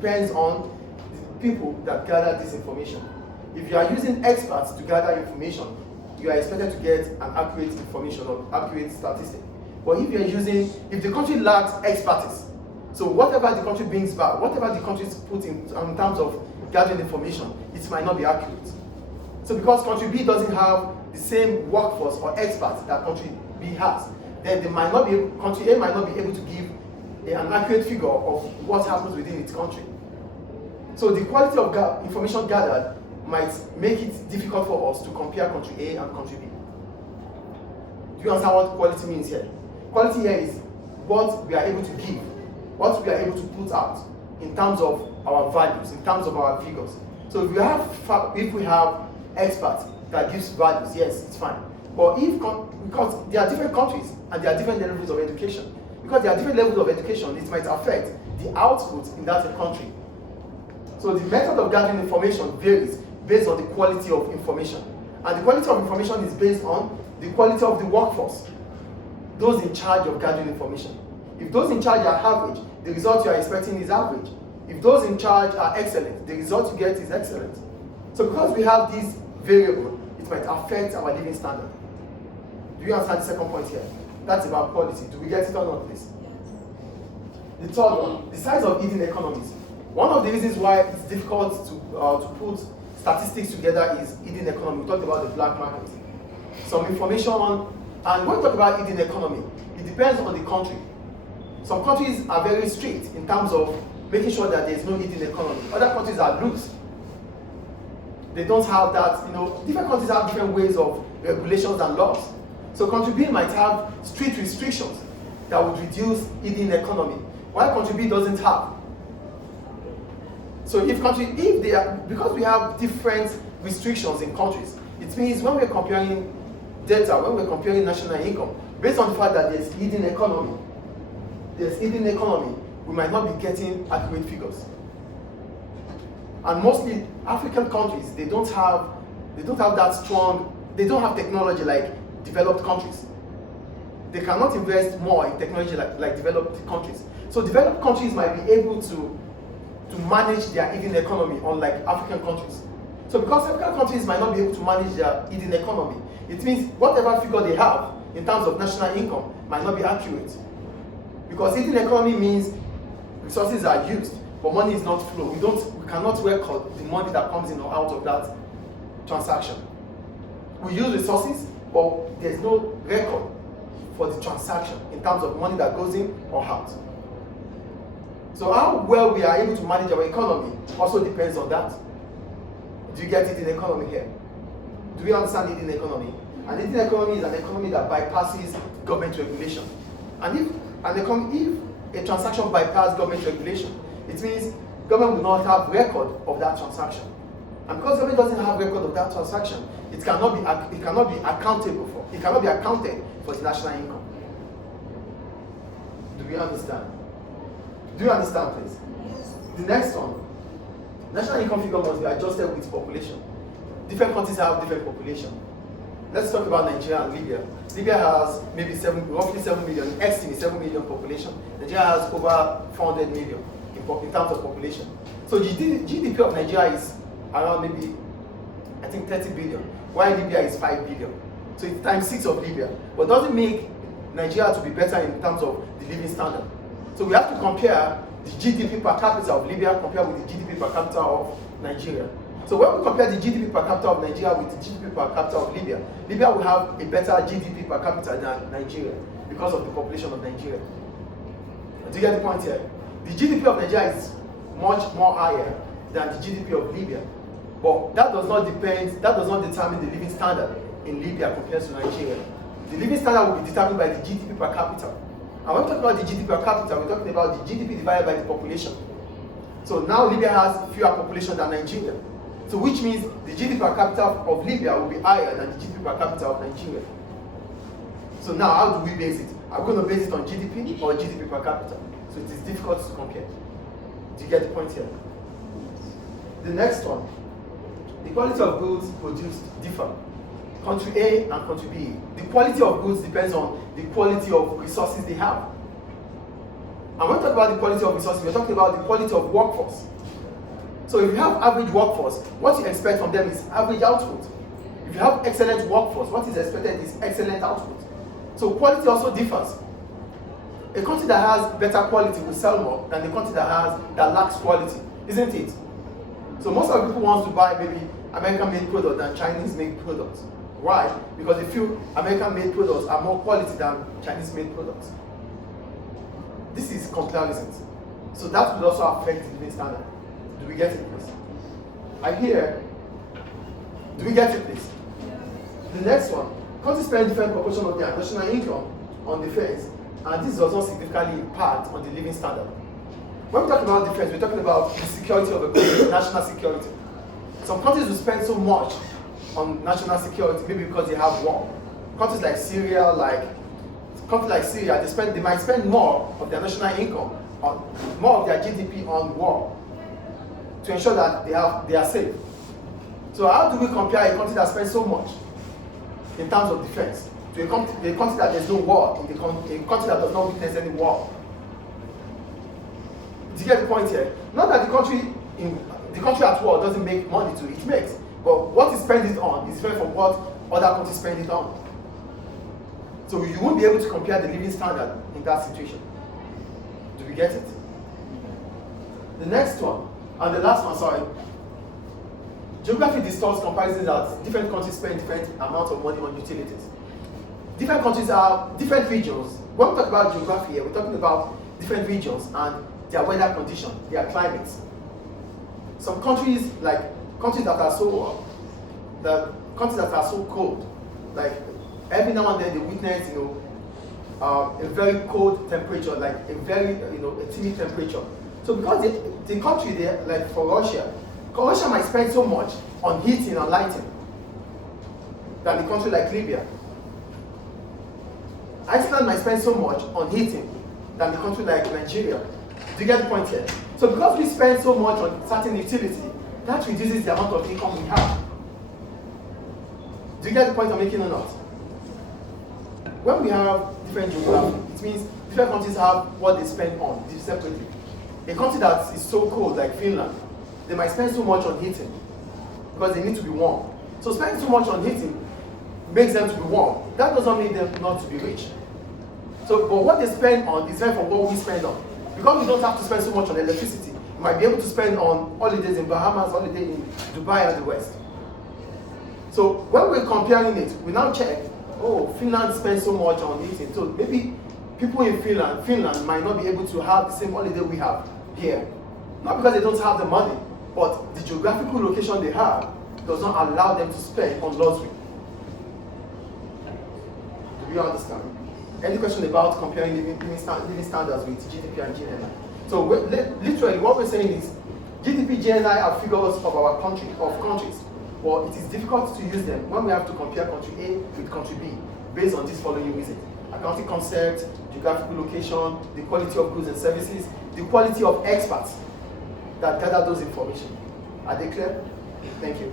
depends on the people that gather this information. If you are using experts to gather information, you are expected to get an accurate information or accurate statistic. But if the country lacks expertise, so whatever the country brings back, whatever the country puts in terms of gathering information, it might not be accurate. So because country B doesn't have the same workforce or experts that country B has, then country A might not be able to give an accurate figure of what happens within its country. So the quality of information gathered might make it difficult for us to compare country A and country B. Do you understand what quality means here? Quality here is what we are able to give, what we are able to put out in terms of our values, in terms of our figures. So if we have experts that gives values, yes, it's fine. But because there are different countries and there are different levels of education, because there are different levels of education, it might affect the output in that country. So the method of gathering information varies based on the quality of information. And the quality of information is based on the quality of the workforce, those in charge of gathering information. If those in charge are average, the result you are expecting is average. If those in charge are excellent, the result you get is excellent. So because we have this variable, it might affect our living standard. Do you understand the second point here? That's about quality. Do we get it or not, please? The third one, the size of hidden economies. One of the reasons why it's difficult to put statistics together is hidden economy. We talked about the black market. Some information and when we talk about hidden economy, it depends on the country. Some countries are very strict in terms of making sure that there is no hidden economy. Other countries are loose. They don't have that, different countries have different ways of regulations and laws. So country B might have strict restrictions that would reduce hidden economy, while country B doesn't have. So because we have different restrictions in countries, it means when we're comparing data, when we're comparing national income, based on the fact that there's hidden economy, we might not be getting accurate figures. And mostly African countries, they don't have that strong, they don't have technology like developed countries. They cannot invest more in technology like developed countries. So developed countries might be able to manage their hidden economy, unlike African countries. So because African countries might not be able to manage their hidden economy, it means whatever figure they have in terms of national income might not be accurate. Because hidden economy means resources are used, but money is not flow. We cannot record the money that comes in or out of that transaction. We use resources, but there's no record for the transaction in terms of money that goes in or out. So how well we are able to manage our economy also depends on that. Do you get hidden economy here? Do we understand hidden economy? And hidden economy is an economy that bypasses government regulation. And if a transaction bypasses government regulation, it means government will not have record of that transaction. And because government doesn't have record of that transaction, it cannot be accountable for. It cannot be accounted for the national income. Do we understand? Do you understand, please? The next one, national income figure must be adjusted with population. Different countries have different population. Let's talk about Nigeria and Libya. Libya has maybe roughly 7 million, estimate 7 million population. Nigeria has over 400 million in terms of population. So the GDP of Nigeria is around maybe, I think 30 billion, while Libya is 5 billion. So it's times 6 of Libya. But doesn't make Nigeria to be better in terms of the living standard. So we have to compare the GDP per capita of Libya compared with the GDP per capita of Nigeria. So when we compare the GDP per capita of Nigeria with the GDP per capita of Libya, Libya will have a better GDP per capita than Nigeria because of the population of Nigeria. Do you get the point here? The GDP of Nigeria is much more higher than the GDP of Libya. But that does not determine the living standard in Libya compared to Nigeria. The living standard will be determined by the GDP per capita. And when we talk about the GDP per capita, we're talking about the GDP divided by the population. So now Libya has fewer population than Nigeria. So which means the GDP per capita of Libya will be higher than the GDP per capita of Nigeria. So now how do we base it? Are we going to base it on GDP or GDP per capita? So it is difficult to compare. Do you get the point here? The next one, the quality of goods produced differ. Country A and country B. The quality of goods depends on the quality of resources they have. And when we talk about the quality of resources, we're talking about the quality of workforce. So if you have average workforce, what you expect from them is average output. If you have excellent workforce, what is expected is excellent output. So quality also differs. A country that has better quality will sell more than a country that lacks quality, isn't it? So most of the people want to buy maybe American-made products than Chinese-made products. Why? Because they feel American-made products are more quality than Chinese-made products. This is comparison. So that will also affect the living standard. Do we get it, please? I hear. Do we get it, please? The next one. Countries spend different proportion of their national income on defense, and this does not significantly impact on the living standard. When we talk about defense, we're talking about the security of a country, national security. Some countries will spend so much on national security, maybe because they have war. Countries like Syria, they might spend more of their national income, more of their GDP on war to ensure that they are safe. So how do we compare a country that spends so much in terms of defense to a country that there's no war, a country that does not witness any war? Do you get the point here? Not that the country at war doesn't make money too, it makes. But what it spends it on is different from what other countries spend it on. So you won't be able to compare the living standard in that situation. Do we get it? The next one, and the last one, sorry. Geography distorts comparisons that different countries spend different amounts of money on utilities. Different countries have different regions. When we talk about geography here, we're talking about different regions and their weather conditions, their climates. Some countries, like countries that are so cold, like every now and then they witness, a very cold temperature, like a very, a timid temperature. So because the country there, like for Russia might spend so much on heating and lighting than a country like Libya. Iceland might spend so much on heating than a country like Nigeria. Do you get the point here? So because we spend so much on certain utility, that reduces the amount of income we have. Do you get the point I'm making or not? When we have different geography, it means different countries have what they spend on separately. A country that is so cold, like Finland, they might spend so much on heating because they need to be warm. So spending so much on heating makes them to be warm. That doesn't make them not to be rich. So, but what they spend on is different from what we spend on. Because we don't have to spend so much on electricity, you might be able to spend on holidays in Bahamas, holiday in Dubai and the West. So when we're comparing it, we now check, Finland spends so much on heating. So maybe people in Finland might not be able to have the same holiday we have here. Not because they don't have the money, but the geographical location they have does not allow them to spend on luxury. Do you understand? Any question about comparing living standards with GDP and GNI? So literally what we're saying is GDP, GNI are figures of our countries. But it is difficult to use them when we have to compare country A with country B based on these following reasons: accounting concept, geographical location, the quality of goods and services, the quality of experts that gather those information. Are they clear? Thank you.